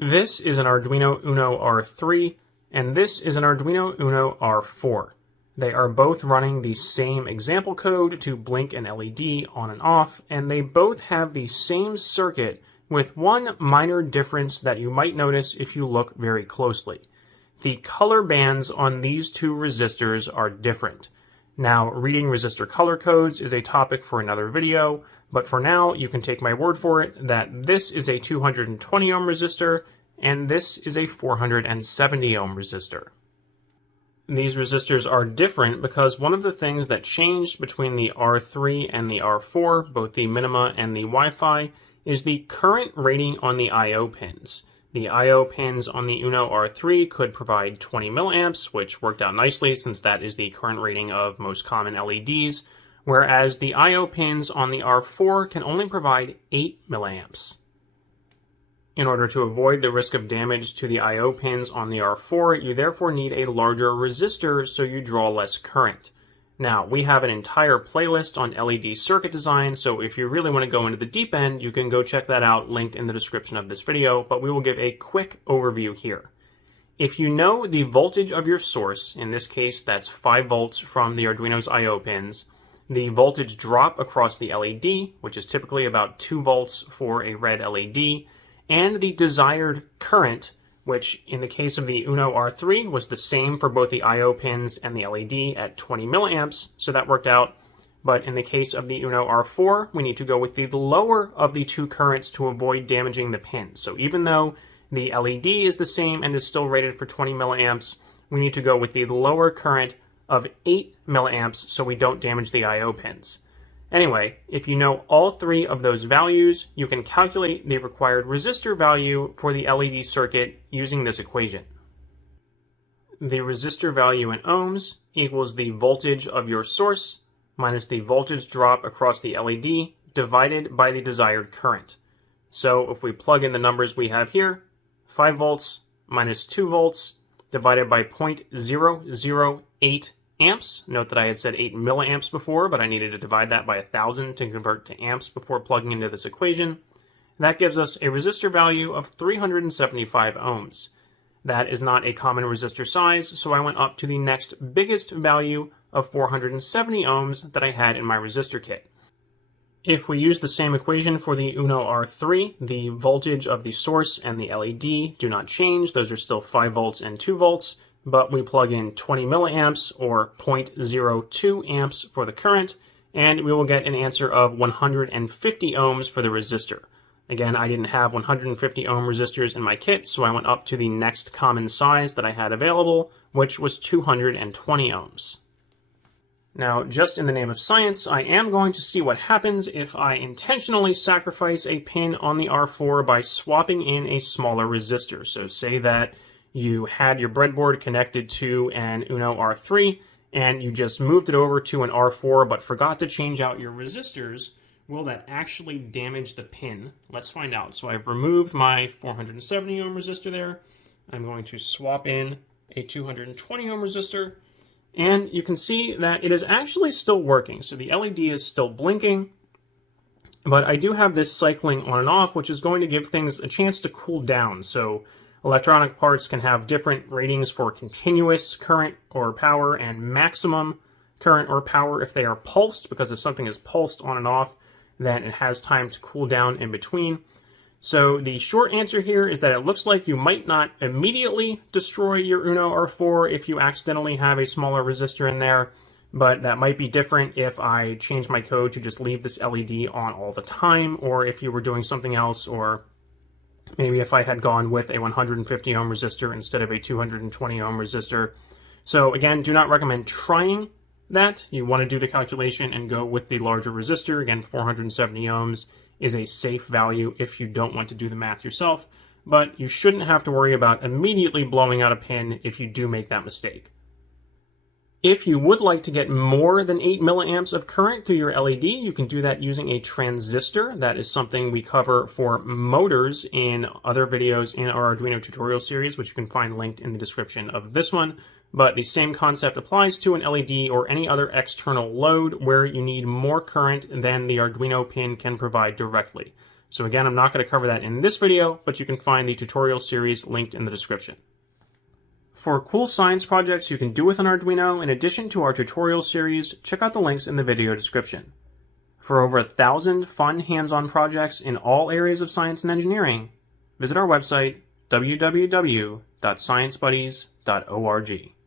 This is an Arduino Uno R3, and this is an Arduino Uno R4. They are both running the same example code to blink an LED on and off, and they both have the same circuit with one minor difference that you might notice if you look very closely. The color bands on these two resistors are different. Now, reading resistor color codes is a topic for another video, but for now, you can take my word for it that this is a 220 ohm resistor, and this is a 470 ohm resistor. These resistors are different because one of the things that changed between the R3 and the R4, both the minima and the Wi-Fi, is the current rating on the I/O pins. The I/O pins on the Uno R3 could provide 20 milliamps, which worked out nicely since that is the current rating of most common LEDs, whereas the I/O pins on the R4 can only provide 8 milliamps. In order to avoid the risk of damage to the I/O pins on the R4, you therefore need a larger resistor so you draw less current. Now, we have an entire playlist on LED circuit design, so if you really want to go into the deep end, you can go check that out, linked in the description of this video, but we will give a quick overview here. If you know the voltage of your source, in this case that's 5 volts from the Arduino's I/O pins, the voltage drop across the LED, which is typically about 2 volts for a red LED, and the desired current, which in the case of the Uno R3 was the same for both the I/O pins and the LED at 20 milliamps, so that worked out. But in the case of the Uno R4, we need to go with the lower of the two currents to avoid damaging the pins. So even though the LED is the same and is still rated for 20 milliamps, we need to go with the lower current of 8 milliamps so we don't damage the I/O pins. Anyway, if you know all three of those values, you can calculate the required resistor value for the LED circuit using this equation. The resistor value in ohms equals the voltage of your source minus the voltage drop across the LED divided by the desired current. So if we plug in the numbers we have here, 5 volts minus 2 volts divided by 0.008 amps. Note that I had said 8 milliamps before, but I needed to divide that by 1,000 to convert to amps before plugging into this equation. That gives us a resistor value of 375 ohms. That is not a common resistor size, so I went up to the next biggest value of 470 ohms that I had in my resistor kit. If we use the same equation for the Uno R3, the voltage of the source and the LED do not change. Those are still 5 volts and 2 volts. But we plug in 20 milliamps or 0.02 amps for the current, and we will get an answer of 150 ohms for the resistor. Again, I didn't have 150 ohm resistors in my kit, so I went up to the next common size that I had available, which was 220 ohms. Now, just in the name of science, I am going to see what happens if I intentionally sacrifice a pin on the R4 by swapping in a smaller resistor. So say that you had your breadboard connected to an Uno R3 and you just moved it over to an R4 but forgot to change out your resistors. Will that actually damage the pin? Let's find out. So I've removed my 470 ohm resistor there. I'm going to swap in a 220 ohm resistor, and you can see that it is actually still working. So the LED is still blinking, but I do have this cycling on and off, which is going to give things a chance to cool down. So electronic parts can have different ratings for continuous current or power and maximum current or power if they are pulsed, because if something is pulsed on and off, then it has time to cool down in between. So the short answer here is that it looks like you might not immediately destroy your Uno R4 if you accidentally have a smaller resistor in there, but that might be different if I change my code to just leave this LED on all the time, or if you were doing something else, or maybe if I had gone with a 150 ohm resistor instead of a 220 ohm resistor. So again, do not recommend trying that. You want to do the calculation and go with the larger resistor. Again, 470 ohms is a safe value if you don't want to do the math yourself, but you shouldn't have to worry about immediately blowing out a pin if you do make that mistake. If you would like to get more than 8 milliamps of current through your LED, you can do that using a transistor. That is something we cover for motors in other videos in our Arduino tutorial series, which you can find linked in the description of this one. But the same concept applies to an LED or any other external load where you need more current than the Arduino pin can provide directly. So again, I'm not going to cover that in this video, but you can find the tutorial series linked in the description. For cool science projects you can do with an Arduino, in addition to our tutorial series, check out the links in the video description. For over 1,000 fun hands-on projects in all areas of science and engineering, visit our website, www.sciencebuddies.org.